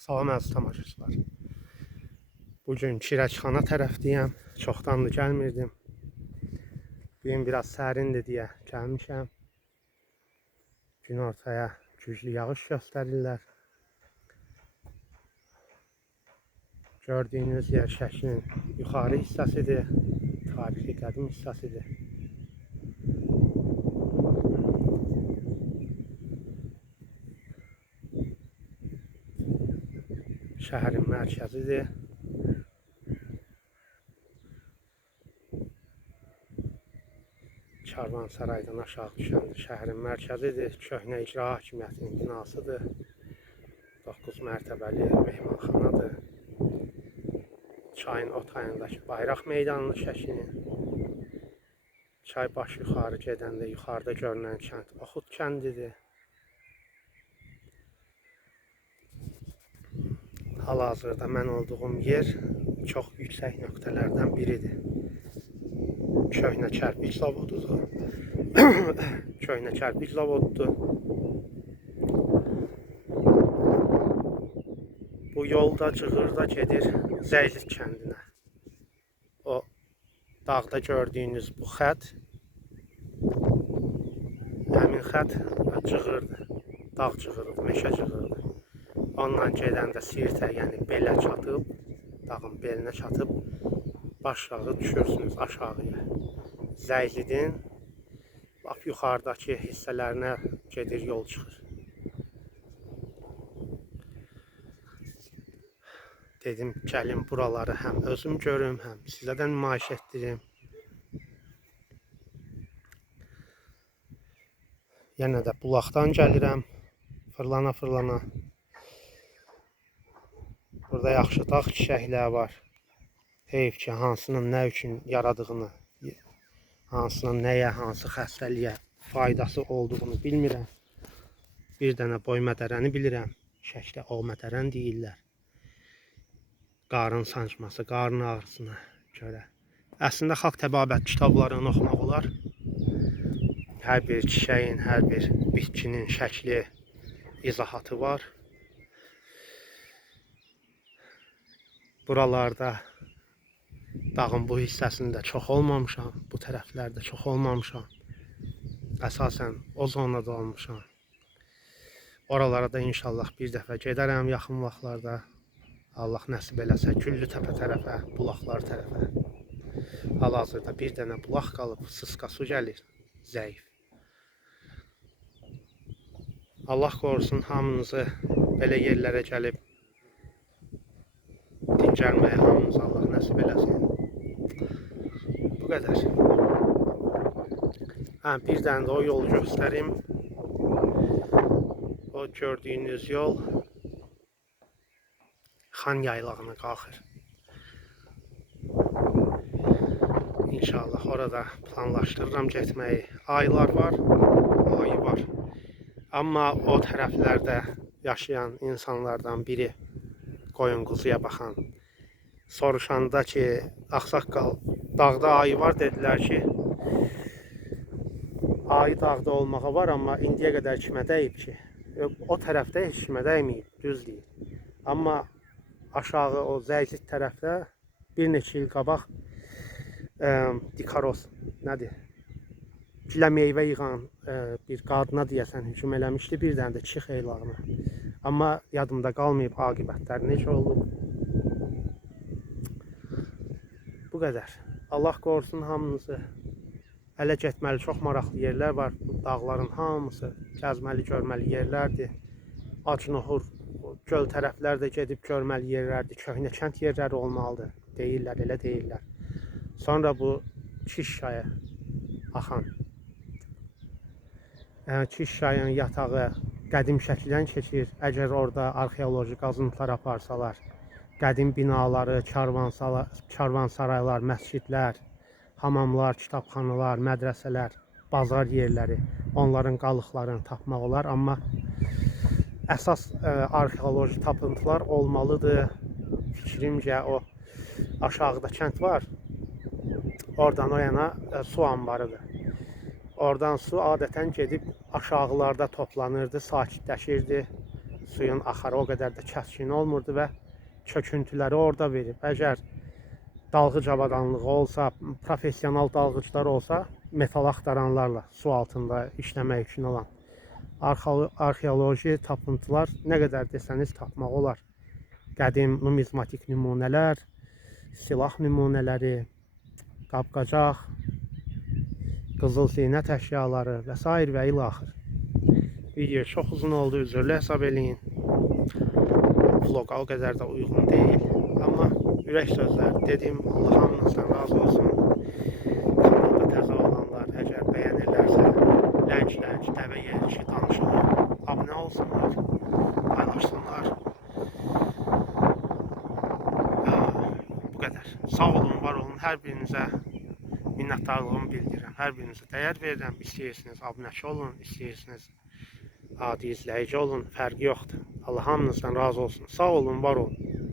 Salam əziz tamaşaçılar. Bugün Kirəçxana tərəfdəyəm. Çoxdandır gəlmirdim. Bugün biraz sərindir deyə gəlmişəm. Gün ortaya güclü yağış göstərirlər. Gördüyünüz yer şəklin yuxarı hissəsidir. Tarixi qədim hissəsidir. Şəhərin mərkəzidir. Karvansaraydan aşağı düşəndə şəhərin mərkəzidir. Köhnə icra hakimiyyətinin binasıdır. 9 mərtəbəli mehmanxanadır. Çayın o tayındakı bayraq meydanının şəklinin. Çay baş yuxarı gedəndə yuxarıda görünən kənd Oxud kəndidir. Hal-hazırda mən olduğum yer çox yüksək nöqtələrdən biridir. Köhnə kərpic zavodudur. Köhnə kərpic zavodudur. Bu yolda cığırda gedir Zəylik kəndinə. O dağda gördüyünüz bu xət, həmin xət cığırdır. Dağ cığırıdır, meşə cığırıdır. Ondan gedəndə Sirtə, yəni belə çatıb, dağın belinə çatıb, aşağı düşürsünüz aşağıya. Zəylidin lap yuxarıdakı hissələrinə gedir, yol çıxır. Dedim, gəlin buraları həm özüm görüm, həm sizə də nümayiş etdirim. Yenə də bulaqdan gəlirəm, fırlana. Burada yaxşı dağ çiçəkləri var. Heyf ki, hansının nə üçün yaradığını, hansının nəyə, hansı xəstəliyə faydası olduğunu bilmirəm. Bir dənə boy mədərəni bilirəm. Şəklə o mədərən deyirlər. Qarın sancması, qarın ağrısına görə. Əslində, xalq təbabət kitablarını oxumaq olar. Hər bir çiçəyin, hər bir bitkinin şəkli, izahatı var. Buralarda dağın bu hissəsində çox olmamışam, bu tərəflərdə çox olmamışam. Əsasən o zonada olmuşam. Oralara da inşallah bir dəfə gedərəm yaxın vaxtlarda. Allah nəsib eləsə Güllütəpə tərəfə, bulaqlar tərəfə. Hal-hazırda bir dənə bulaq qalıb, sısqa su gəlir, zəif. Allah qorusun hamınızı belə yerlərə gəlib dincəlməyə hamınızı Allah nəsib eləsin. Bu qədər. Bir dənə də o yolu göstərim. O gördüyünüz yol Xan yaylağına qalxır. İnşallah orada planlaşdırıram getməyi. Aylar var, ayı var. Amma o tərəflərdə yaşayan insanlardan biri, qoyun quzuya baxan, soruşanda ki, ağsaqqal, dağda ayı var, dedilər ki, ayı dağda olmağa var, amma indiyə qədər kimə dəyib ki, o tərəfdə heç kimə dəyməyib, düz deyil. Amma aşağı o Zəylik tərəfdə bir neçə il qabaq dikaroz, nədir? Gilə meyvə yığan bir qadına deyəsən hücum eləmişdi, bir dənə də kişi xeylağına. Amma yadımda qalmayıb aqibətlər necə olub. Bu qədər. Allah qorusun hamınızı. Hələ getməli çox maraqlı yerlər var. Bu dağların hamısı gəzməli, görməli yerlərdir. Acnohur, göl tərəflər də gedib görməli yerlərdir. Köhnə kənd yerləri olmalıdır. Deyirlər, elə deyirlər. Sonra bu Kiş çayı axan. Kiş çayının yatağı qədim şəkildən keçir. Əgər orada arxeoloji qazıntılar aparsalar, qədim binaları, karvansaraylar, məscidlər, hamamlar, kitabxanalar, mədrəsələr, bazar yerləri, onların qalıqlarını tapmaq olar. Amma əsas arxeoloji tapıntılar olmalıdır. Fikrimcə o aşağıda kənd var. Oradan o yana su anbarıdır. Oradan su adətən gedib aşağılarda toplanırdı, sakitləşirdi. suyun axarı o qədər də kəskin olmurdu və çöküntüləri orada verib. Əgər dalğıc avadanlığı olsa, professional dalğıclar olsa, metal axtaranlarla su altında işləmək üçün olan arxeoloji tapıntılar nə qədər desəniz tapmaq olar. Qədim numizmatik nümunələr, silah nümunələri, qab-qacaq, qızıl zinət əşyaları və s. və ilaxır. Video çox uzun oldu, üzrlü hesab eləyin. Vloqa o qədər də uyğun deyil. Amma ürək sözlər dedim, Allah hamınızdan razı olsun. Kanalda təzə olanlar əgər bəyənirlərsə, lənc, dəvə yerişi danışılır. Abunə olsunlar, paylaşsınlar. Bu qədər. Sağ olun, var olun. Hər birinizə minnətdarlığımı bildirirəm. Hər birinizə dəyər verirəm. İstəyirsiniz abunəçi olun, istəyirsiniz adi izləyici olun. Fərqi yoxdur. Allah hamınızdan razı olsun. Sağ olun, var olun.